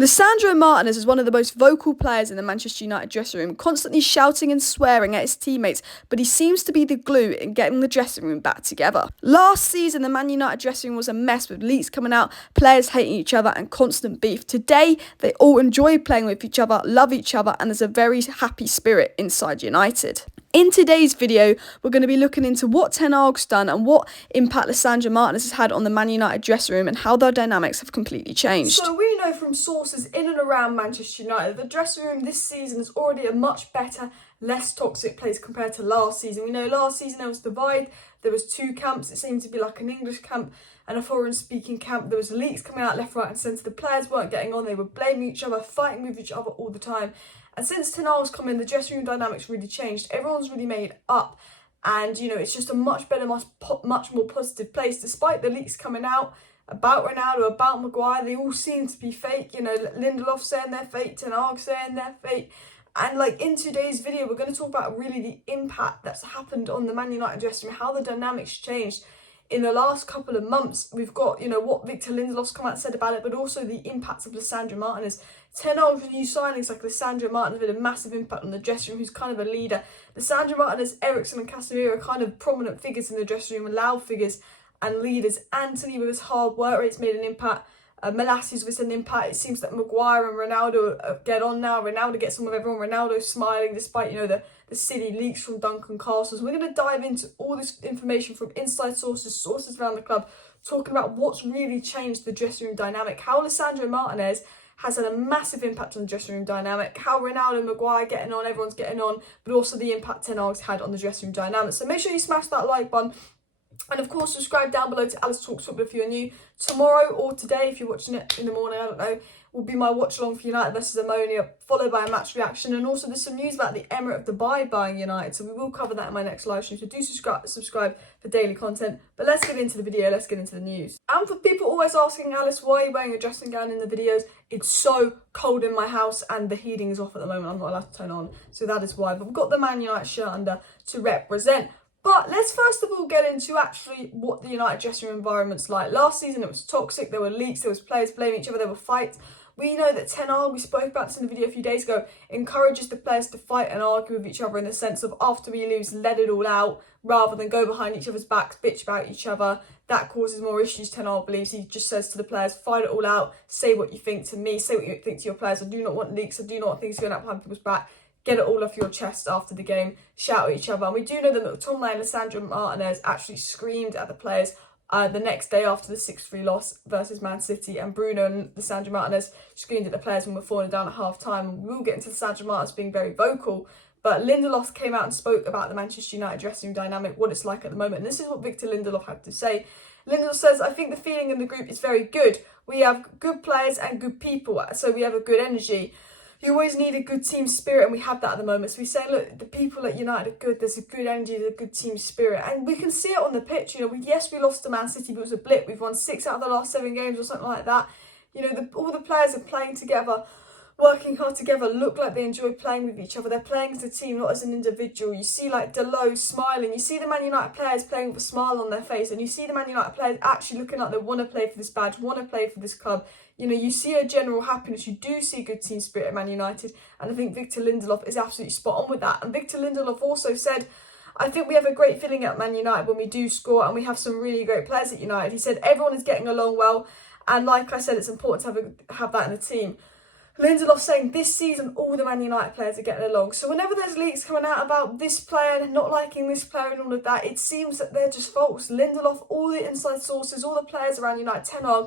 Lisandro Martinez is one of the most vocal players in the Manchester United dressing room, constantly shouting and swearing at his teammates, but he seems to be the glue in getting the dressing room back together. Last season, the Man United dressing room was a mess with leaks coming out, players hating each other and constant beef. Today, they all enjoy playing with each other, love each other, and there's a very happy spirit inside United. In today's video, we're going to be looking into what Ten Hag's done and what impact Lisandro Martinez has had on the Man United dressing room and how their dynamics have completely changed. So we know from sources in and around Manchester United, the dressing room this season is already a much better, less toxic place compared to last season. We know last season there was divide, there was two camps. It seemed to be like an English camp and a foreign-speaking camp. There was leaks coming out left, right and centre. The players weren't getting on. They were blaming each other, fighting with each other all the time. And since Ten Hag's come in, the dressing room dynamics really changed. Everyone's really made up. And, you know, it's just a much better, much more positive place. Despite the leaks coming out about Ronaldo, about Maguire, they all seem to be fake. You know, Lindelof saying they're fake, Ten Hag saying they're fake. And, like, in today's video, we're going to talk about really the impact that's happened on the Man United dressing room, how the dynamics changed in the last couple of months. We've got, you know, what Victor Lindelof's come out and said about it, but also the impact of Lisandro Martinez. Ten Hag's new signings like Lisandro Martinez had a massive impact on the dressing room, who's kind of a leader. Lisandro Martinez, Eriksen and Casemiro are kind of prominent figures in the dressing room, loud figures and leaders. Anthony, with his hard work rate's made an impact. Molasses with an impact. It seems that Maguire and Ronaldo get on now. Ronaldo gets on with everyone. Ronaldo smiling despite, you know, the silly leaks from Duncan Castles. We're going to dive into all this information from inside sources around the club, talking about what's really changed the dressing room dynamic, how Lisandro Martinez has had a massive impact on the dressing room dynamic, how Ronaldo and Maguire getting on, everyone's getting on, but also the impact Ten Hag's had on the dressing room dynamic. So make sure you smash that like button. And of course, subscribe down below to Alice Talks Football if you're new. Tomorrow or today, if you're watching it in the morning, I don't know, will be my watch along for United versus Ammonia, followed by a match reaction. And also there's some news about the Emirate of Dubai buying United, so we will cover that in my next live stream. So do subscribe for daily content. But let's get into the video, let's get into the news. And for people always asking, Alice, why are you wearing a dressing gown in the videos? It's so cold in my house and the heating is off at the moment. I'm not allowed to turn on, so that is why. But we've got the Man United shirt under to represent. But let's first of all get into actually what the United dressing room environment's like. Last season it was toxic, there were leaks, there was players blaming each other, there were fights. We know that Ten Hag, we spoke about this in the video a few days ago, encourages the players to fight and argue with each other in the sense of after we lose, let it all out, rather than go behind each other's backs, bitch about each other. That causes more issues, Ten Hag believes. He just says to the players, fight it all out, say what you think to me, say what you think to your players. I do not want leaks, I do not want things going out behind people's back. Get it all off your chest after the game, shout at each other. And we do know that McTominay and Lisandro Martinez actually screamed at the players the next day after the 6-3 loss versus Man City, and Bruno and Lisandro Martinez screamed at the players when we're falling down at half-time. And we will get into Lisandro Martinez being very vocal, but Lindelof came out and spoke about the Manchester United dressing room dynamic, what it's like at the moment. And this is what Victor Lindelof had to say. Lindelof says, I think the feeling in the group is very good. We have good players and good people, so we have a good energy. You always need a good team spirit, and we have that at the moment. So we say, look, the people at United are good. There's a good energy, there's a good team spirit. And we can see it on the pitch. You know, yes, we lost to Man City, but it was a blip. We've won 6 out of the last 7 games or something like that. You know, all the players are playing together, working hard together, look like they enjoy playing with each other. They're playing as a team, not as an individual. You see, like, Delo smiling. You see the Man United players playing with a smile on their face. And you see the Man United players actually looking like they want to play for this badge, want to play for this club. You know, you see a general happiness. You do see a good team spirit at Man United. And I think Victor Lindelof is absolutely spot on with that. And Victor Lindelof also said, I think we have a great feeling at Man United when we do score, and we have some really great players at United. He said everyone is getting along well. And like I said, it's important to have that in the team. Lindelof saying this season all the Man United players are getting along. So whenever there's leaks coming out about this player not liking this player and all of that, it seems that they're just false. Lindelof, all the inside sources, all the players around United, Ten Hag,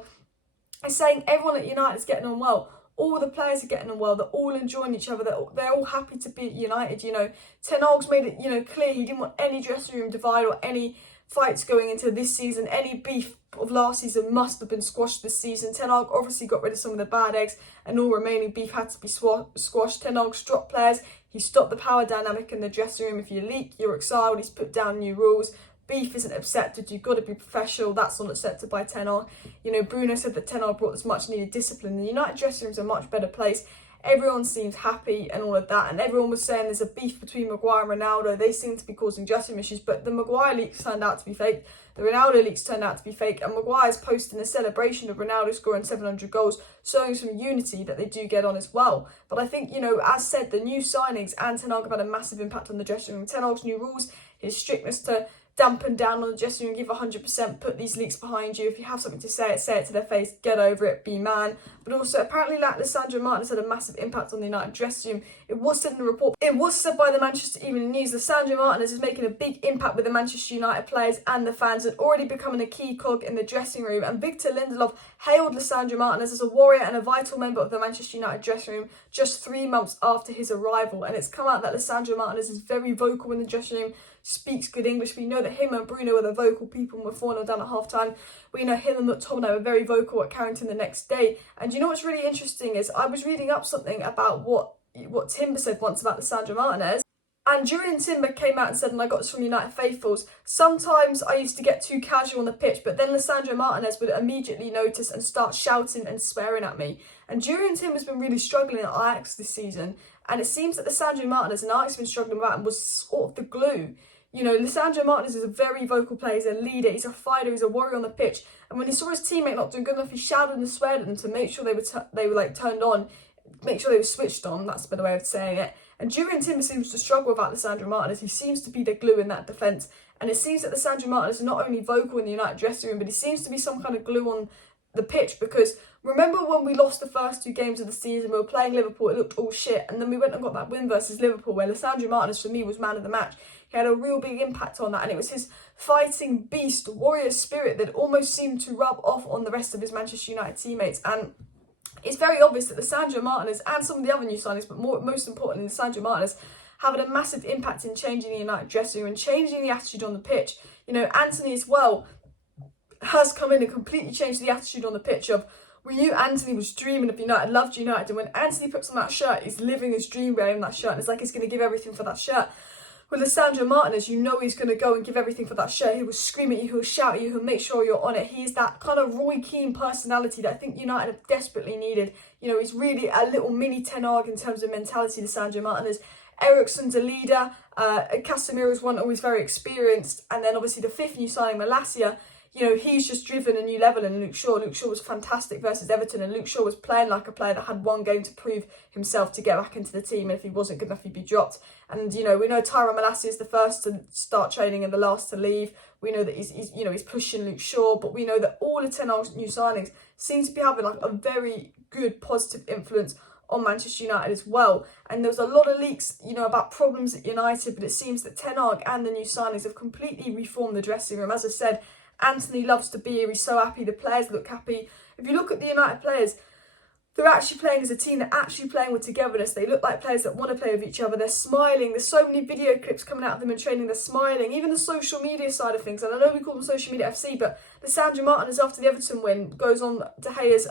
is saying everyone at United is getting on well. All the players are getting on well. They're all enjoying each other. They're all happy to be at United. You know, Ten Hag's made it, you know, clear he didn't want any dressing room divide or any fights going into this season. Any beef of last season must have been squashed this season. Ten Hag obviously got rid of some of the bad eggs, and all remaining beef had to be squashed. Ten Hag's dropped players. He stopped the power dynamic in the dressing room. If you leak, you're exiled. He's put down new rules. Beef isn't accepted. You've got to be professional. That's not accepted by Ten Hag. You know, Bruno said that Ten Hag brought this much needed discipline. The United dressing room is a much better place. everyone seemed happy and all of that, and everyone was saying there's a beef between Maguire and Ronaldo. They seem to be causing dressing room issues, but the Maguire leaks turned out to be fake. The Ronaldo leaks turned out to be fake, and Maguire's posting a celebration of Ronaldo scoring 700 goals, showing some unity that they do get on as well. But I think, as said, the new signings and Ten Hag have had a massive impact on the dressing room. Ten Hag's new rules, his strictness to dampen down on the dressing room, give 100%, put these leaks behind you. If you have something to say it to their face, get over it, be man. But also, apparently, Lisandro Martinez had a massive impact on the United dressing room. It was said in the report, it was said by the Manchester Evening News, Lisandro Martinez is making a big impact with the Manchester United players and the fans, and already becoming a key cog in the dressing room. And Victor Lindelof hailed Lisandro Martinez as a warrior and a vital member of the Manchester United dressing room just 3 months after his arrival. And it's come out that Lisandro Martinez is very vocal in the dressing room, speaks good English. We know that him and Bruno were the vocal people and were 4-0 down at half-time. We know him and McTominay were very vocal at Carrington the next day. And you know what's really interesting is I was reading up something about what Timber said once about Lisandro Martinez. And during Timber came out and said, and I got this from United Faithfuls, sometimes I used to get too casual on the pitch, but then Lisandro Martinez would immediately notice and start shouting and swearing at me. And Jurriën Timber's been really struggling at Ajax this season, and it seems that Lisandro Martinez and Ajax have been struggling with that and was sort of the glue. Lisandro Martinez is a very vocal player, he's a leader, he's a fighter, he's a warrior on the pitch. And when he saw his teammate not doing good enough, he shouted and sweared at them to make sure they were turned on, make sure they were switched on. That's a better way of saying it. And Jurriën Timber seems to struggle without Lisandro Martinez. He seems to be the glue in that defence. And it seems that Lisandro Martinez is not only vocal in the United dressing room, but he seems to be some kind of glue on the pitch. Because remember when we lost the first 2 games of the season, we were playing Liverpool, it looked all shit. And then we went and got that win versus Liverpool, where Lisandro Martinez, for me, was man of the match. He had a real big impact on that, and it was his fighting beast, warrior spirit that almost seemed to rub off on the rest of his Manchester United teammates. And it's very obvious that Lisandro Martinez and some of the other new signings, but most importantly, Lisandro Martinez, have had a massive impact in changing the United dressing room and changing the attitude on the pitch. Anthony as well has come in and completely changed the attitude on the pitch of, we knew Anthony was dreaming of United, loved United, and when Anthony puts on that shirt, he's living his dream wearing that shirt, and it's like he's going to give everything for that shirt. With Lisandro Martinez, he's going to go and give everything for that shirt. He will scream at you, he'll shout at you, he'll make sure you're on it. He's that kind of Roy Keane personality that I think United have desperately needed. He's really a little mini Ten Hag in terms of mentality, Lisandro Martinez. Eriksen's a leader, Casemiro's one always very experienced, and then obviously the 5th new signing, Malacia, he's just driven a new level. And Luke Shaw was fantastic versus Everton, and Luke Shaw was playing like a player that had one game to prove himself to get back into the team, and if he wasn't good enough, he'd be dropped. And, we know Tyrone Malacia is the first to start training and the last to leave. We know that he's pushing Luke Shaw, but we know that all of Ten Hag's new signings seem to be having a very good positive influence on Manchester United as well. And there was a lot of leaks, about problems at United, but it seems that Ten Hag and the new signings have completely reformed the dressing room. As I said, Anthony loves to be here, he's so happy, the players look happy. If you look at the United players, they're actually playing as a team, they're actually playing with togetherness. They look like players that want to play with each other, they're smiling. There's so many video clips coming out of them in training, they're smiling. Even the social media side of things, and I know we call them social media FC, but Lisandro Martinez, after the Everton win, goes on De Gea's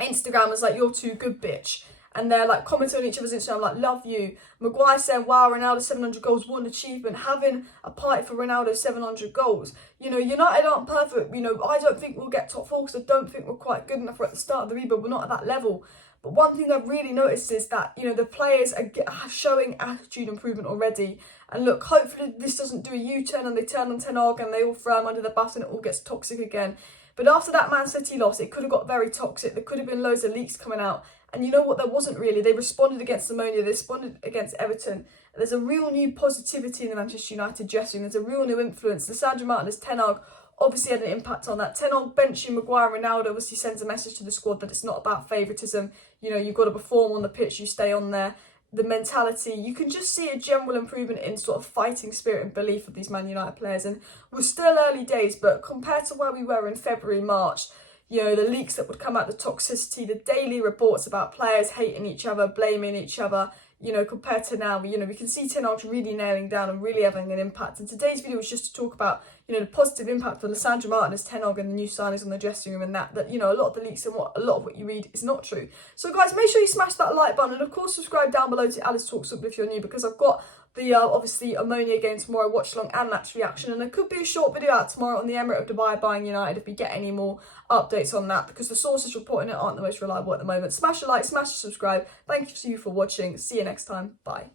Instagram as you're too good, bitch. And they're commenting on each other's Instagram, love you. Maguire saying, wow, Ronaldo 700 goals, what an achievement. Having a party for Ronaldo 700 goals. United aren't perfect. I don't think we'll get top 4 because I don't think we're quite good enough. We're at the start of the rebuild, we're not at that level. But one thing I've really noticed is that, the players are showing attitude improvement already. And look, hopefully this doesn't do a U-turn and they turn on Ten Hag and they all throw him under the bus and it all gets toxic again. But after that Man City loss, it could have got very toxic. There could have been loads of leaks coming out. And you know what? There wasn't really. They responded against Ammonia. They responded against Everton. There's a real new positivity in the Manchester United dressing room. There's a real new influence. Lisandro Martinez, Ten Hag obviously had an impact on that. Ten Hag benching Maguire and Ronaldo obviously sends a message to the squad that it's not about favouritism. You've got to perform on the pitch. You stay on there. The mentality, you can just see a general improvement in sort of fighting spirit and belief of these Man United players. And we're still early days, but compared to where we were in February, March, the leaks that would come out, the toxicity, the daily reports about players hating each other, blaming each other, compared to now, we can see Ten Hag really nailing down and really having an impact. And today's video was just to talk about, the positive impact of Lisandro Martinez, Ten Hag and the new signings on the dressing room, and that a lot of the leaks and a lot of what you read is not true. So guys, make sure you smash that like button, and of course subscribe down below to Alice Talks Up if you're new, because I've got the obviously Ammonia game tomorrow, watch along and match reaction, and there could be a short video out tomorrow on the Emirate of Dubai buying United if we get any more updates on that, because the sources reporting it aren't the most reliable at the moment. Smash a like, smash a subscribe. Thank you for watching. See you next time. Bye.